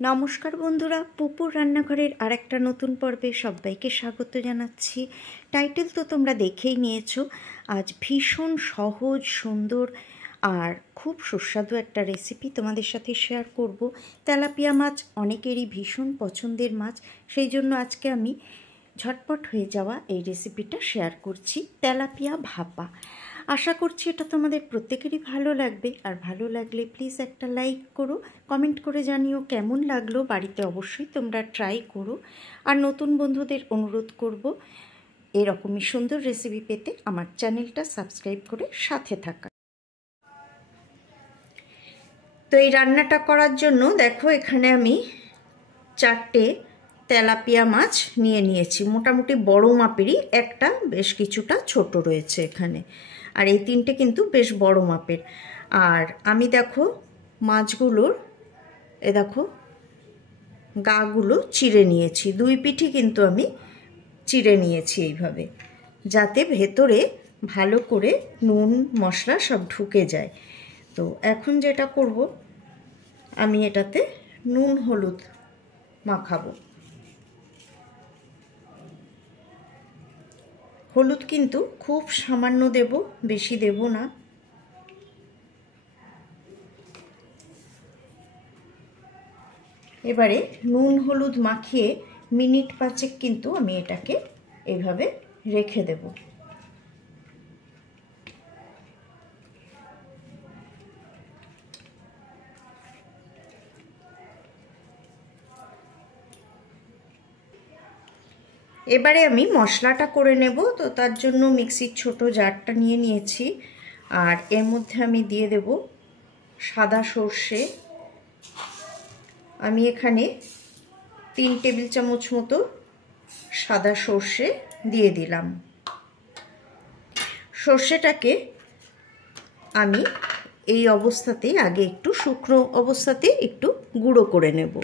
নমস্কার বন্ধুরা, পুপুর রান্নাঘরের আরেকটা নতুন পর্বে সবাইকে স্বাগত জানাচ্ছি। টাইটেল তো তোমরা দেখেই নিয়েছো। আজ ভীষণ সহজ, সুন্দর আর খুব সুস্বাদু একটা রেসিপি তোমাদের সাথে শেয়ার করব। তেলাপিয়া মাছ অনেকেরই ভীষণ পছন্দের মাছ, সেই জন্য আজকে আমি ঝটপট হয়ে যাওয়া এই রেসিপিটা শেয়ার করছি, তেলাপিয়া ভাপা। আশা করছি এটা তোমাদের প্রত্যেকেরই ভালো লাগবে, আর ভালো লাগলে প্লিজ একটা লাইক করো, কমেন্ট করে জানিও কেমন লাগলো। বাড়িতে অবশ্যই তোমরা ট্রাই করো। আর নতুন বন্ধুদের অনুরোধ করব এরকমই সুন্দর রেসিপি পেতে আমার চ্যানেলটা সাবস্ক্রাইব করে সাথে থাকা। তো এই রান্নাটা করার জন্য দেখো এখানে আমি 4টে তেলাপিয়া মাছ নিয়েছি। মোটামুটি বড় মাপেরই, একটা বেশ কিছুটা ছোট রয়েছে এখানে, আর এই 3টে কিন্তু বেশ বড় মাপের। আর আমি দেখো মাছগুলোর দেখো গাগুলো চিড়ে নিয়েছি, 2 পিঠই কিন্তু আমি চিড়ে নিয়েছি এইভাবে, যাতে ভেতরে ভালো করে নুন মশলা সব ঢুকে যায়। তো এখন যেটা করব, আমি এটাতে নুন হলুদ মাখাবো। হলুদ কিন্তু খুব সামান্য দেব, বেশি দেব না। এবারে নুন হলুদ মাখিয়ে মিনিট 5 কিন্তু আমি এটাকে এইভাবে রেখে দেব। এবারে আমি মশলাটা করে নেব। তো তার জন্য মিক্সির ছোট জারটা নিয়েছি, আর এর মধ্যে আমি দিয়ে দেব সাদা সর্ষে। আমি এখানে 3 টেবিল চামচ মতো সাদা সর্ষে দিয়ে দিলাম। সর্ষেটাকে আমি এই অবস্থাতেই আগে একটু শুকনো অবস্থাতে একটু গুঁড়ো করে নেব।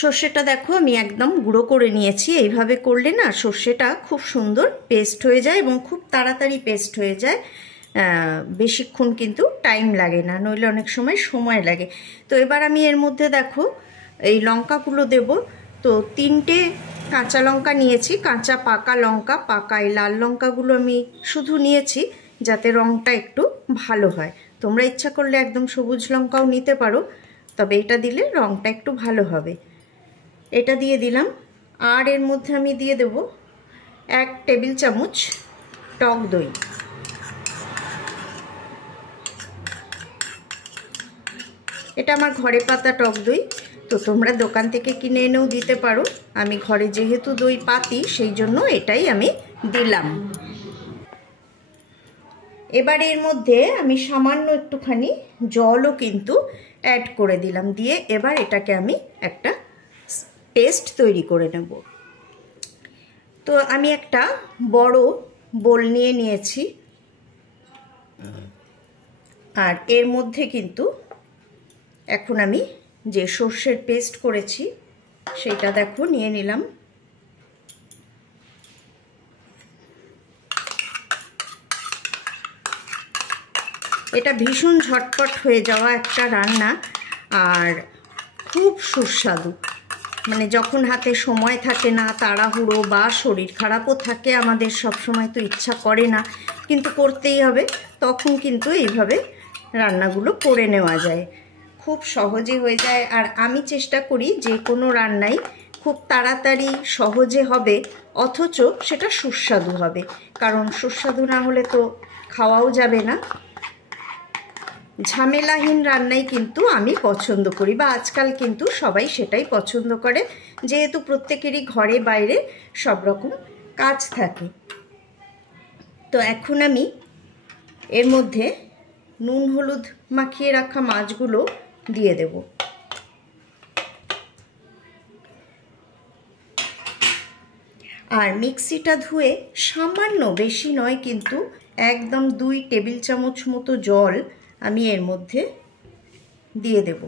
সর্ষেটা দেখো আমি একদম গুঁড়ো করে নিয়েছি। এইভাবে করলে না সর্ষেটা খুব সুন্দর পেস্ট হয়ে যায় এবং খুব তাড়াতাড়ি পেস্ট হয়ে যায়, বেশিক্ষণ কিন্তু টাইম লাগে না, নইলে অনেক সময় লাগে। তো এবার আমি এর মধ্যে দেখো এই লঙ্কাগুলো দেব। তো 3টে কাঁচা লঙ্কা নিয়েছি, কাঁচা পাকা লঙ্কা, পাকা এই লাল লঙ্কাগুলো আমি শুধু নিয়েছি যাতে রঙটা একটু ভালো হয়। তোমরা ইচ্ছা করলে একদম সবুজ লঙ্কাও নিতে পারো, তবে এটা দিলে রঙটা একটু ভালো হবে। এটা দিয়ে দিলাম। আর এর মধ্যে আমি দিয়ে দেব 1 টেবিল চামচ টক দই। এটা আমার ঘরে পাতা টক দই, তো তোমরা দোকান থেকে কিনে এনেও দিতে পারো। আমি ঘরে যেহেতু দই পাতি, সেই জন্য এটাই আমি দিলাম। এবার এর মধ্যে আমি সামান্য একটুখানি জলও কিন্তু অ্যাড করে দিলাম, দিয়ে এবার এটাকে আমি একটা পেস্ট তৈরি করে নেব। তো আমি একটা বড় বোল নিয়েছি, আর এর মধ্যে কিন্তু এখন আমি যে সর্ষের পেস্ট করেছি সেটা দেখো নিয়ে নিলাম। এটা ভীষণ ঝটপট হয়ে যাওয়া একটা রান্না, আর খুব সুস্বাদু। মানে যখন হাতে সময় থাকে না, তাড়াহুড়ো বা শরীর খারাপও থাকে আমাদের, সব সময় তো ইচ্ছা করে না, কিন্তু করতেই হবে, তখন কিন্তু এইভাবে রান্নাগুলো করে নেওয়া যায়, খুব সহজে হয়ে যায়। আর আমি চেষ্টা করি যে কোনো রান্নাই খুব তাড়াতাড়ি সহজে হবে, অথচ সেটা সুস্বাদু হবে, কারণ সুস্বাদু না হলে তো খাওয়াও যাবে না। ঝামেলাহীন রান্নাই কিন্তু আমি পছন্দ করি, বা আজকাল কিন্তু সবাই সেটাই পছন্দ করে, যেহেতু প্রত্যেকেরই ঘরে বাইরে সব রকম কাজ থাকে। তো এখন আমি এর মধ্যে নুন হলুদ মাখিয়ে রাখা মাছগুলো দিয়ে দেব। আর মিক্সিটা ধুয়ে সামান্য, বেশি নয় কিন্তু, একদম 2 টেবিল চামচ মতো জল আমি এর মধ্যে দিয়ে দেব।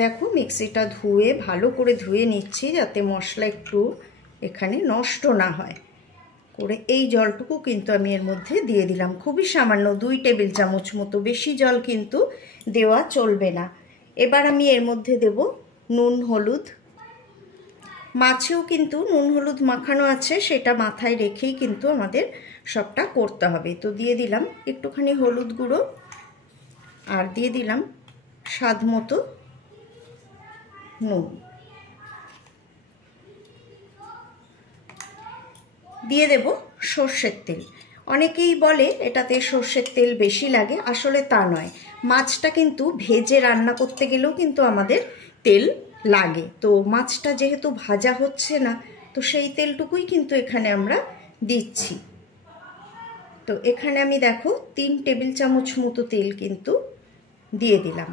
দেখো মিক্সিটা ধুয়ে ভালো করে ধুয়ে নিচ্ছি, যাতে মশলা একটু এখানে নষ্ট না হয়। করে এই জলটুকু কিন্তু আমি এর মধ্যে দিয়ে দিলাম, খুবই সামান্য 2 টেবিল চামচ মতো, বেশি জল কিন্তু দেওয়া চলবে না। এবার আমি এর মধ্যে দেব নুন হলুদ। মাছেও কিন্তু নুন হলুদ মাখানো আছে, সেটা মাথায় রেখেই কিন্তু আমাদের সবটা করতে হবে। তো দিয়ে দিলাম একটুখানি হলুদ গুঁড়ো আর দিয়ে দিলাম স্বাদ মতো নুন। দিয়ে দেব সর্ষের তেল। অনেকেই বলে এটাতে সর্ষের তেল বেশি লাগে, আসলে তা নয়। মাছটা কিন্তু ভেজে রান্না করতে গেলেও কিন্তু আমাদের তেল লাগে। তো মাছটা যেহেতু ভাজা হচ্ছে না, তো সেই তেলটুকুই কিন্তু এখানে আমরা দিচ্ছি। তো এখানে আমি দেখো 3 টেবিল চামচ মতো তেল কিন্তু দিয়ে দিলাম।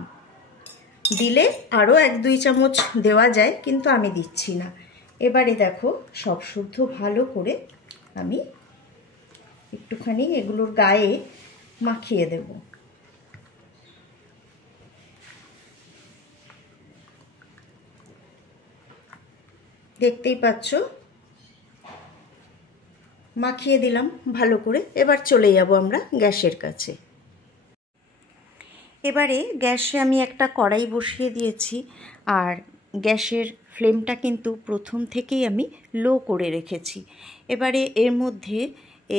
দিলে আরও 1-2 চামচ দেওয়া যায়, কিন্তু আমি দিচ্ছি না। এবারে দেখো সব শুদ্ধ ভালো করে আমি একটুখানি এগুলোর গায়ে মাখিয়ে দেব। দেখতেই পাচ্ছ মাখিয়ে দিলাম ভালো করে। এবার চলে যাব আমরা গ্যাসের কাছে। এবারে গ্যাসে আমি একটা কড়াই বসিয়ে দিয়েছি, আর গ্যাসের ফ্লেমটা কিন্তু প্রথম থেকেই আমি লো করে রেখেছি। এবারে এর মধ্যে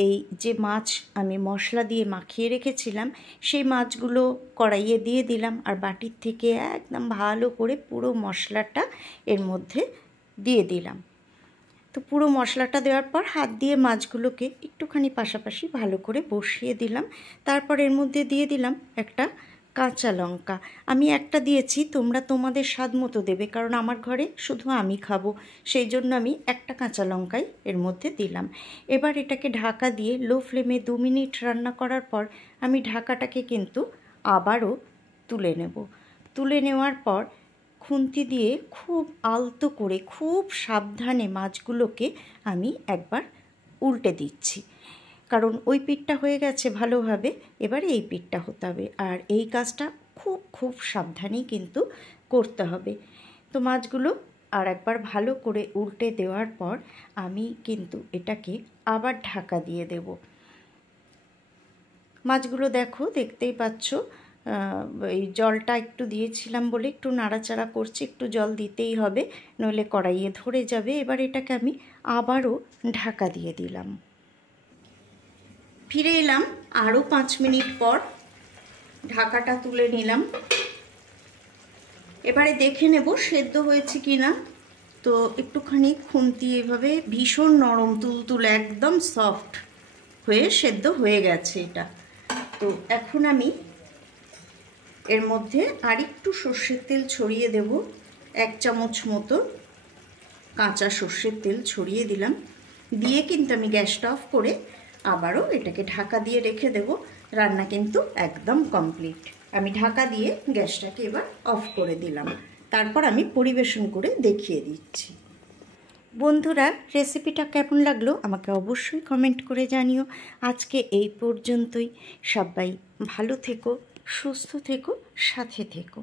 এই যে মাছ আমি মশলা দিয়ে মাখিয়ে রেখেছিলাম, সেই মাছগুলো কড়াইয়ে দিয়ে দিলাম, আর বাটির থেকে একদম ভালো করে পুরো মশলাটা এর মধ্যে দিয়ে দিলাম। তো পুরো মশলাটা দেওয়ার পর হাত দিয়ে মাছগুলোকে একটুখানি পাশাপাশি ভালো করে বসিয়ে দিলাম। তারপর এর মধ্যে দিয়ে দিলাম একটা কাঁচা লঙ্কা। আমি একটা দিয়েছি, তোমরা তোমাদের স্বাদ মতো দেবে, কারণ আমার ঘরে শুধু আমি খাবো, সেই জন্য আমি একটা কাঁচা লঙ্কাই এর মধ্যে দিলাম। এবার এটাকে ঢাকা দিয়ে লো ফ্লেমে 2 মিনিট রান্না করার পর আমি ঢাকাটাকে কিন্তু আবারও তুলে নেব। তুলে নেওয়ার পর খুন্তি দিয়ে খুব আলতো করে খুব সাবধানে মাছগুলোকে আমি একবার উল্টে দিচ্ছি, কারণ ওই পিঠটা হয়ে গেছে ভালোভাবে, এবারে এই পিঠটা হতে হবে। আর এই কাজটা খুব খুব সাবধানেই কিন্তু করতে হবে। তো মাছগুলো আর একবার ভালো করে উল্টে দেওয়ার পর আমি কিন্তু এটাকে আবার ঢাকা দিয়ে দেব। মাছগুলো দেখো, দেখতেই পাচ্ছ এই জলটা একটু দিয়েছিলাম বলে একটু নাড়াচাড়া করছি, একটু জল দিতেই হবে, নইলে কড়াইয়ে ধরে যাবে। এবার এটাকে আমি আবারও ঢাকা দিয়ে দিলাম। ফিরে এলাম আরও 5 মিনিট পর, ঢাকাটা তুলে নিলাম। এবারে দেখে নেব সেদ্ধ হয়েছে কি না। তো একটুখানি খুন্তি এভাবে, ভীষণ নরম তুলতুলে একদম সফট হয়ে সেদ্ধ হয়ে গেছে এটা। তো এখন আমি এর মধ্যে আরেকটু সর্ষের তেল ছড়িয়ে দেব, 1 চামচ মতো কাঁচা সর্ষের তেল ছড়িয়ে দিলাম। দিয়ে কিন্তু আমি গ্যাসটা অফ করে আবারও এটাকে ঢাকা দিয়ে রেখে দেব। রান্না কিন্তু একদম কমপ্লিট। আমি ঢাকা দিয়ে গ্যাসটাকে এবার অফ করে দিলাম। তারপর আমি পরিবেশন করে দেখিয়ে দিচ্ছি। বন্ধুরা, রেসিপিটা কেমন লাগলো আমাকে অবশ্যই কমেন্ট করে জানিও। আজকে এই পর্যন্তই। সবাই ভালো থেকো, সুস্থ থেকো, সাথে থেকো।